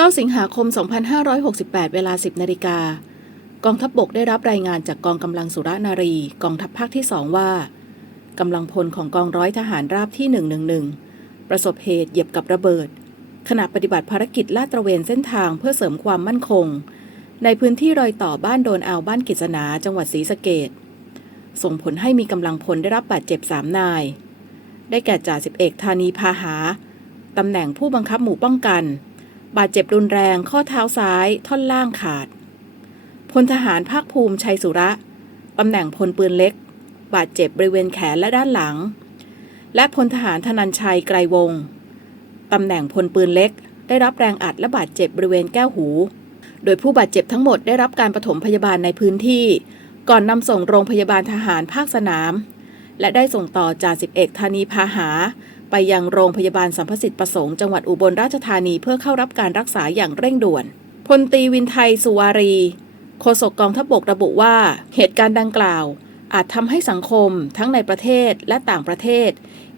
9 สิงหาคม 2568 เวลา 10 นาฬิกากองทัพบบกได้รับรายงานจากกองกำลังสุรนารี กองทัพภาคที่ 2 ว่ากำลังพลของกองร้อยทหารราบที่ 111 ประสบเหตุเหยียบกับระเบิด ขณะปฏิบัติภารกิจลาดตระเวนเส้นทางเพื่อเสริมความมั่นคง ในพื้นที่รอยต่อบ้านโดนอาวบ้านกิจนาจังหวัดศรีสะเกดส่งผลให้มีกำลังพลได้รับบาดเจ็บ 3 นาย ได้แก่จ่าสิบเอกธานีพาหาตำแหน่งผู้บังคับหมู่ป้องกัน บาดเจ็บรุนแรงข้อเท้าซ้ายท่อนล่างขาด พลทหารภาคภูมิชัยสุระ ตำแหน่งพลปืนเล็ก บาดเจ็บบริเวณแขนและด้านหลัง และพลทหารธนันชัยไกรวงศ์ตำแหน่งพลปืนเล็ก ได้รับแรงอัดและบาดเจ็บบริเวณแก้วหู โดยผู้บาดเจ็บทั้งหมดได้รับการปฐมพยาบาลในพื้นที่ ก่อนนำส่งโรงพยาบาลทหารภาคสนาม และได้ส่งต่อจ่าสิบเอกธานีพาหา ไปยังโรงพยาบาลสัมพสิทธิ์ประสงค์จังหวัดอุบลราชธานีเพื่อเข้ารับการรักษาอย่างเร่งด่วน พลตีวินไทยสุวารีโฆษกกองทัพบกระบุว่า เหตุการณ์ดังกล่าว อาจทำให้สังคมทั้งในประเทศและต่างประเทศ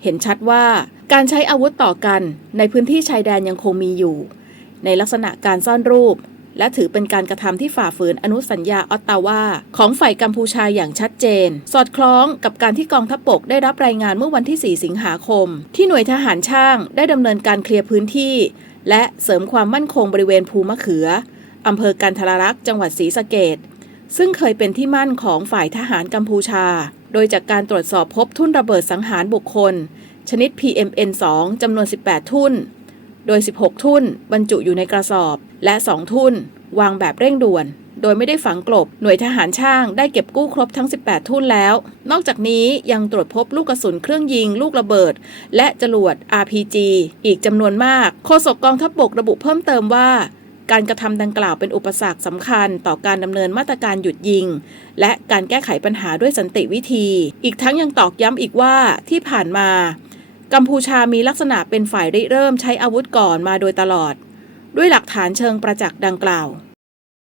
เห็นชัดว่าการใช้อาวุธต่อกันในพื้นที่ชายแดนยังคงมีอยู่ ในลักษณะการซ่อนรูป และถือเป็นการกระทำที่ฝ่าฝืนอนุสัญญาออตตาวาของฝ่ายกัมพูชาอย่างชัดเจน สอดคล้องกับการที่กองทัพบกได้รับรายงานเมื่อวันที่ 4 สิงหาคม ที่หน่วยทหารช่างได้ดำเนินการเคลียร์พื้นที่ และเสริมความมั่นคงบริเวณภูมะเขืออำเภอกันทรลักษ์จังหวัดศรีสะเกดซึ่งเคยเป็นที่มั่นของฝ่ายทหารกัมพูชา โดยจากการตรวจสอบพบทุ่นระเบิดสังหารบุคคล ชนิด PMN2 จำนวน 18 ทุ่น โดย 16 ทุ่น บรรจุอยู่ในกระสอบ และ 2 ทุ่น วางแบบเร่งด่วน โดยไม่ได้ฝังกลบ หน่วยทหารช่างได้เก็บกู้ครบทั้ง 18 ทุ่นแล้ว นอกจากนี้ยังตรวจพบลูกกระสุนเครื่องยิง ลูกระเบิด และจรวด RPG อีกจำนวนมาก โฆษกกองทัพบบกระบุเพิ่มเติมว่าการกระทำดังกล่าวเป็นอุปสรรคสำคัญต่อการดำเนินมาตรการหยุดยิง และการแก้ไขปัญหาด้วยสันติวิธี อีกทั้งยังตอกย้ำอีกว่าที่ผ่านมา กัมพูชามีลักษณะเป็นฝ่ายริเริ่มใช้อาวุธก่อนมาโดยตลอด ด้วยหลักฐานเชิงประจักษ์ดังกล่าว